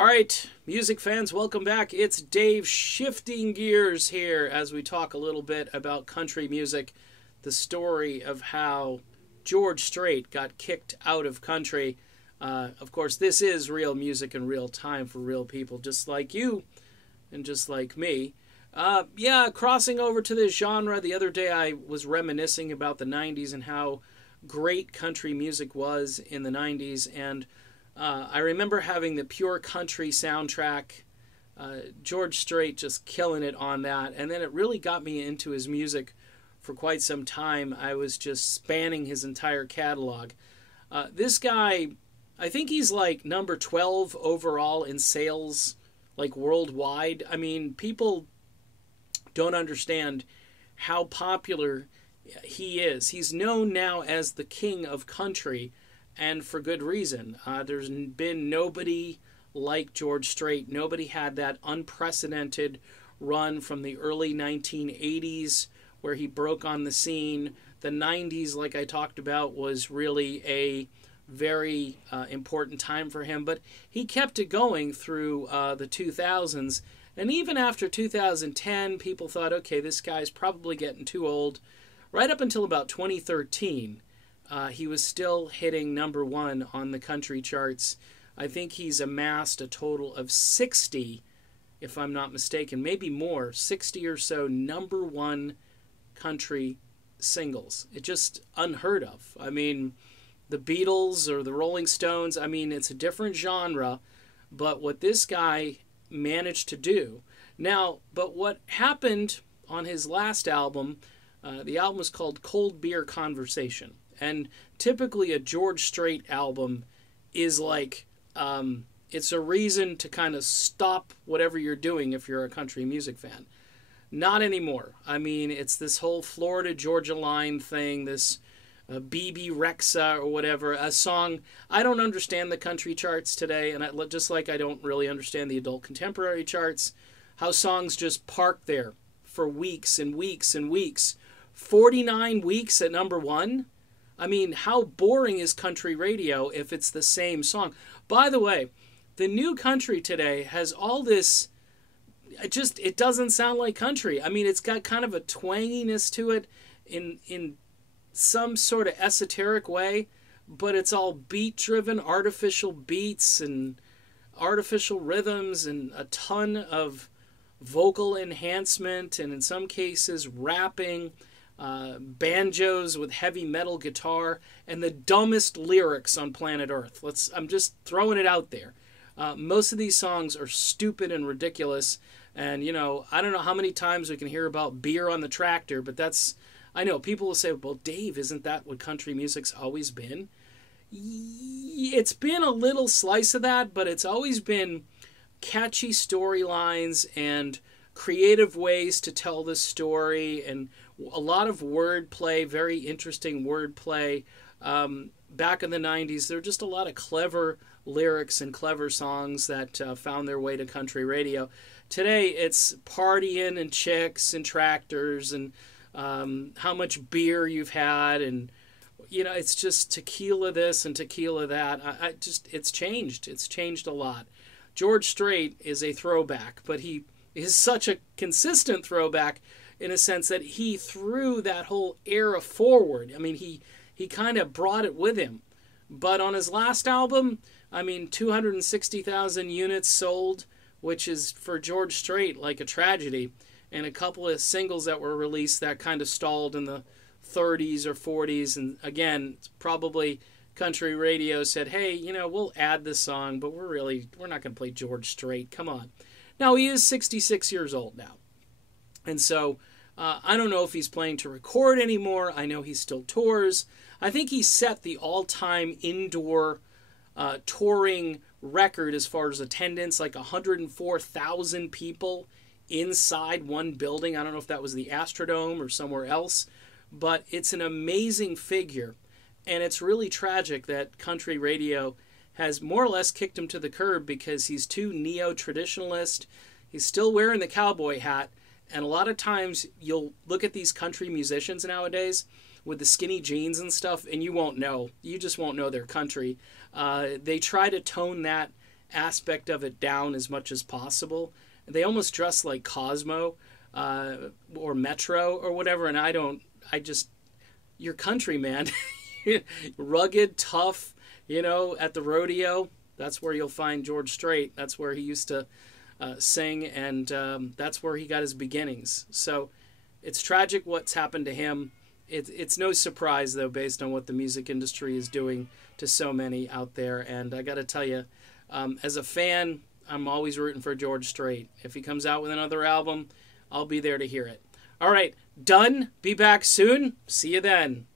All right, music fans, welcome back. It's Dave shifting gears here as we talk a little bit about country music, the story of how George Strait got kicked out of country. Of course, this is real music in real time for real people, just like you and just like me. Crossing over to this genre, the other day I was reminiscing about the 90s and how great country music was in the 90s, and I remember having the Pure Country soundtrack, George Strait just killing it on that, and then it really got me into his music for quite some time. I was just spanning his entire catalog. This guy, I think he's like number 12 overall in sales, like worldwide. I mean, people don't understand how popular he is. He's known now as the king of country, and for good reason. There's been nobody like George Strait. Nobody had that unprecedented run from the early 1980s where he broke on the scene. The 90s, like I talked about, was really a very important time for him. But he kept it going through the 2000s. And even after 2010, people thought, okay, this guy's probably getting too old. Right up until about 2013. He was still hitting number one on the country charts. I think he's amassed a total of 60, if I'm not mistaken, maybe more, 60 or so number one country singles. It's just unheard of. I mean, the Beatles or the Rolling Stones, I mean, it's a different genre, but what this guy managed to do. Now, but what happened on his last album, the album was called Cold Beer Conversation. And typically a George Strait album is like, it's a reason to kind of stop whatever you're doing if you're a country music fan. Not anymore. I mean, it's this whole Florida-Georgia line thing, this BB Rexa or whatever, a song. I don't understand the country charts today, and just like I don't really understand the adult contemporary charts, how songs just park there for weeks and weeks and weeks. 49 weeks at number one? I mean, how boring is country radio if it's the same song? By the way, the new country today has all this, it doesn't sound like country. I mean, it's got kind of a twanginess to it in some sort of esoteric way, but it's all beat-driven, artificial beats and artificial rhythms and a ton of vocal enhancement and in some cases rapping. Banjos with heavy metal guitar, and the dumbest lyrics on planet Earth. I'm just throwing it out there. Most of these songs are stupid and ridiculous, and I don't know how many times we can hear about beer on the tractor, but I know people will say, well, Dave, isn't that what country music's always been? It's been a little slice of that, but it's always been catchy storylines and creative ways to tell the story, and a lot of wordplay, very interesting wordplay. Back in the 90s, there were just a lot of clever lyrics and clever songs that found their way to country radio. Today, it's partying and chicks and tractors and how much beer you've had, and it's just tequila this and tequila that. It's changed. It's changed a lot. George Strait is a throwback, but he is such a consistent throwback in a sense that he threw that whole era forward. I mean, he kind of brought it with him. But on his last album, I mean, 260,000 units sold, which is for George Strait like a tragedy. And a couple of singles that were released that kind of stalled in the 30s or 40s. And again, probably country radio said, hey, we'll add this song, but we're not going to play George Strait. Come on. Now, he is 66 years old now. And so I don't know if he's playing to record anymore. I know he still tours. I think he set the all-time indoor touring record as far as attendance, like 104,000 people inside one building. I don't know if that was the Astrodome or somewhere else, but it's an amazing figure. And it's really tragic that country radio has more or less kicked him to the curb because he's too neo-traditionalist. He's still wearing the cowboy hat. And a lot of times you'll look at these country musicians nowadays with the skinny jeans and stuff, and you won't know. You just won't know their country. They try to tone that aspect of it down as much as possible. They almost dress like Cosmo or Metro or whatever, and you're country, man. Rugged, tough, at the rodeo. That's where you'll find George Strait. That's where he used to sing, and that's where he got his beginnings. So it's tragic what's happened to him. It's no surprise, though, based on what the music industry is doing to so many out there. And I got to tell you, as a fan, I'm always rooting for George Strait. If he comes out with another album, I'll be there to hear it. All right, done. Be back soon. See you then.